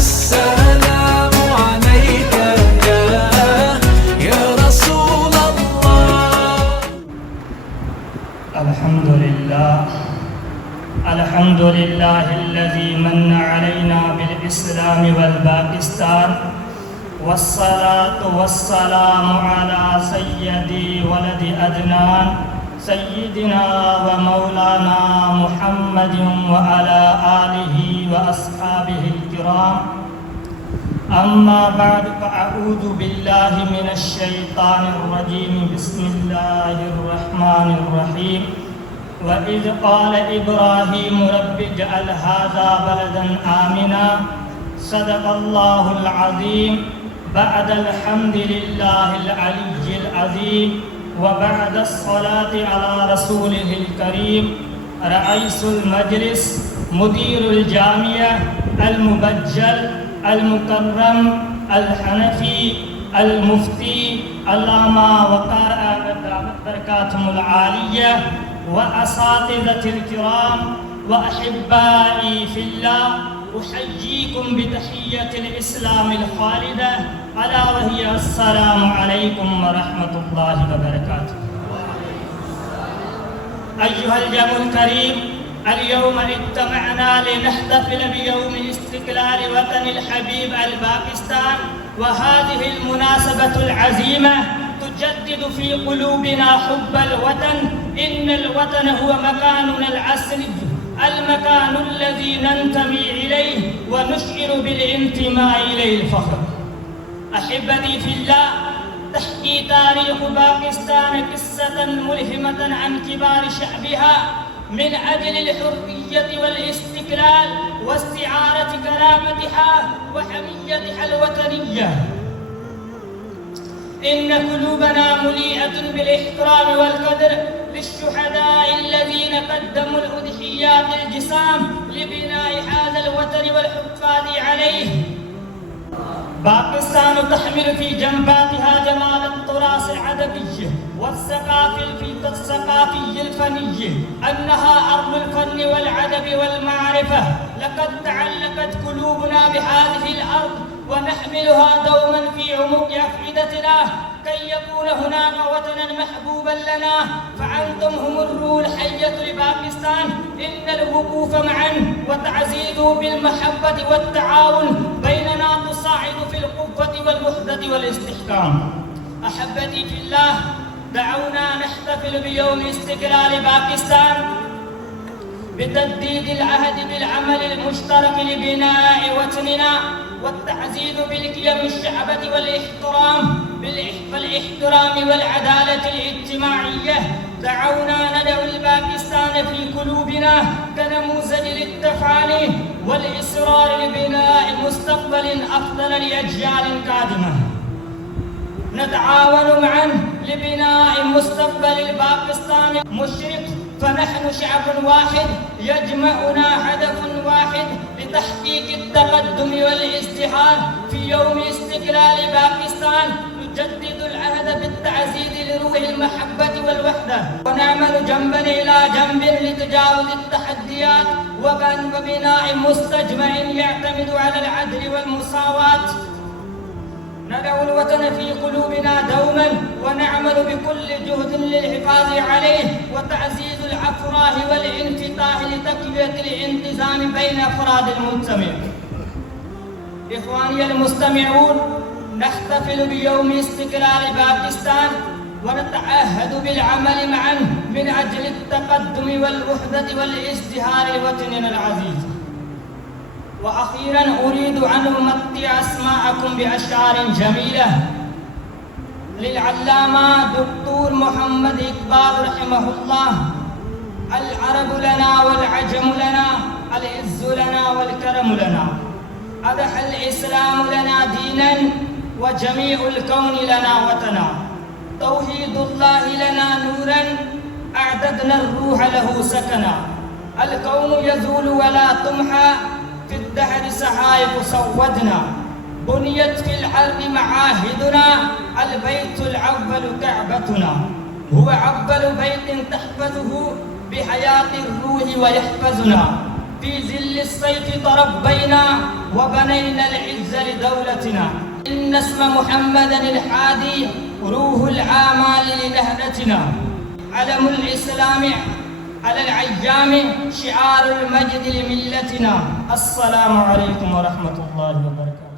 السلام عليك يا رسول الله. الحمد لله الذي من علينا بالإسلام والباكستان، والصلاة والسلام على سيدي ولد أدنان سيدنا ومولانا محمد وعلى آله وأصحابه الكرام. أما بعد، فأعوذ بالله من الشيطان الرجيم. بسم الله الرحمن الرحيم. وإذ قال إبراهيم رب اجعل هذا بلدا آمنا. صدق الله العظيم. بعد الحمد لله العلي العظيم، وبعد الصلاة على رسوله الكريم، رئيس المجلس، مدير الجامعة، المبجل، المكرم، الحنفي، المفتي، علامة وقارئ بركاتهم العالية، وأساتذة الكرام، وأحبائي في الله، أحييكم بتحية الإسلام الخالدة، ألا وهي السلام عليكم ورحمة الله وبركاته. أيها الجمع الكريم، اليوم اجتمعنا لنحتفل بيوم استقلال وطن الحبيب الباكستان، وهذه المناسبة العزيمة تجدد في قلوبنا حب الوطن. إن الوطن هو مكاننا الأصلي، المكان الذي ننتمي إليه ونشعر بالانتماء إليه الفخر. أحبتي في الله، تحكي تاريخ باكستان قصة ملهمة عن كبار شعبها من أجل الحرية والاستقلال واستعارة كرامتها وحميتها الوطنية. إن قلوبنا مليئة بالاحترام والقدر للشهداء الذين قدموا الأضحيات الجسام لبناء هذا الوطن والحفاظ عليه. باكستان تحمل في جنباتها جمال التراث الأدبي والثقافي الفني، أنها أرض الفن والأدب والمعرفة. لقد تعلقت قلوبنا بهذه الأرض ونحملها دوما في عمق أفئدتنا كي يكون هناك وطنا محبوبا لنا، فأنتم هم الروح الحية لباكستان. إن الوقوف معا وتعزيز بالمحبة والتعاون بيننا تساعد في القوة والوحدة والاستحكام. أحبتي في الله، دعونا نحتفل بيوم استقلال باكستان بتجديد العهد بالعمل المشترك لبناء وطننا والتعزيز بالقيم الشعبة والاحترام والعدالة الاجتماعية. دعونا ندعو الباكستان في قلوبنا كنموذج للتفاني والإصرار لبناء مستقبل أفضل لأجيال قادمة. نتعاون معا لبناء مستقبل الباكستان مشرق، فنحن شعب واحد يجمعنا هدف واحد لتحقيق التقدم والازدهار. في يوم استقلال باكستان نجدد العهد بالتعزيز لروح المحبة والوحدة، ونعمل جنبا إلى جنب لتجاوز التحديات وبناء مستجمع يعتمد على العدل والمساواة. ندعو الوطن في قلوبنا دوما ونعمل بكل جهد للحفاظ عليه وتعزيز الأفراه والانفتاح لتقوية الانتظام بين أفراد المجتمع. إخواني المستمعون، نحتفل بيوم استقلال باكستان ونتعهد بالعمل معا من أجل التقدم والوحدة والازدهار لوطننا العزيز. وأخيرا أريد أن أمتع أسماءكم بأشعار جميلة للعلامة دكتور محمد إقبال رحمه الله. العرب لنا والعجم لنا، العز لنا والكرم لنا، أضحى الإسلام لنا دينا وجميع الكون لنا وطنا. توحيد الله لنا نورا، أعددنا الروح له سكنا. الكون يزول ولا تمحى، في الدهر سحائف سودنا. بنيت في الأرض معاهدنا، البيت الأول كعبتنا. هو أول بيت تحفظه بحياة الروح ويحفظنا. في ظل السيف تربينا وبنينا العز لدولتنا. إن اسم محمد الحادي روح العامل لنهضتنا، علم الإسلام على العجام، شعار المجد لملتنا. السلام عليكم ورحمة الله وبركاته.